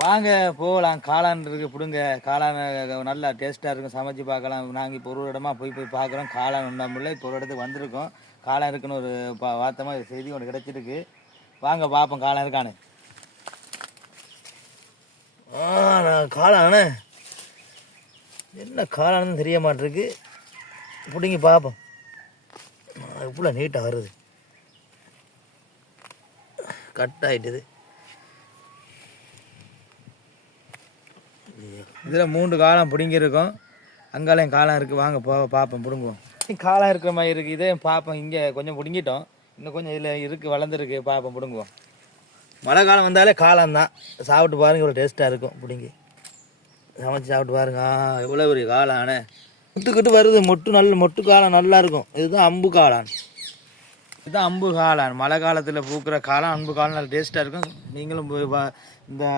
வாங்க போகலாம். காளான் இருக்குது பிடுங்க. காளான் நல்லா டேஸ்ட்டாக இருக்கும், சமைச்சு பார்க்கலாம். நாங்கள் இப்போ ஒரு இடமா போய் பார்க்குறோம். காளான் உண்டாமுல்ல இப்போ ஒரு இடத்துக்கு வந்திருக்கோம். காளான் இருக்குன்னு ஒரு வார்த்தமாக செய்தி ஒன்று கிடச்சிருக்கு. வாங்க பார்ப்போம் காளான் இருக்கானு. காளானே என்ன காளான்னு தெரிய மாட்டிருக்கு. பிடிங்கி பார்ப்போம். இவ்வளோ நீட்டாக வருது. கட் ஆகிட்டுது. இதில் 3 காளான் பிடுங்கியிருக்கோம். அங்காலையும் காளான் இருக்குது. வாங்க பார்ப்போம் பிடுங்குவோம். காளான் இருக்கிற மாதிரி இருக்குது. இதே பார்ப்போம். இங்கே கொஞ்சம் பிடுங்கிட்டோம். இன்னும் கொஞ்சம் இதில் இருக்குது, வளர்ந்துருக்கு. பார்ப்போம் பிடுங்குவோம். மழை காலம் வந்தாலே காளான் தான். சாப்பிட்டு பாருங்கள், இவ்வளோ டேஸ்ட்டாக இருக்கும். பிடிங்கி சமைச்சு சாப்பிட்டு பாருங்க. எவ்வளோ ஒரு காளானே முட்டுக்கிட்டு வருது. மொட்டு காளான் நல்லா இருக்கும். இதுதான் அம்பு காளான். இதுதான் அம்பு காளான். மழை காலத்தில் பூக்கிற காளான் அம்பு காளான் நல்லா டேஸ்ட்டாக இருக்கும். நீங்களும் இந்த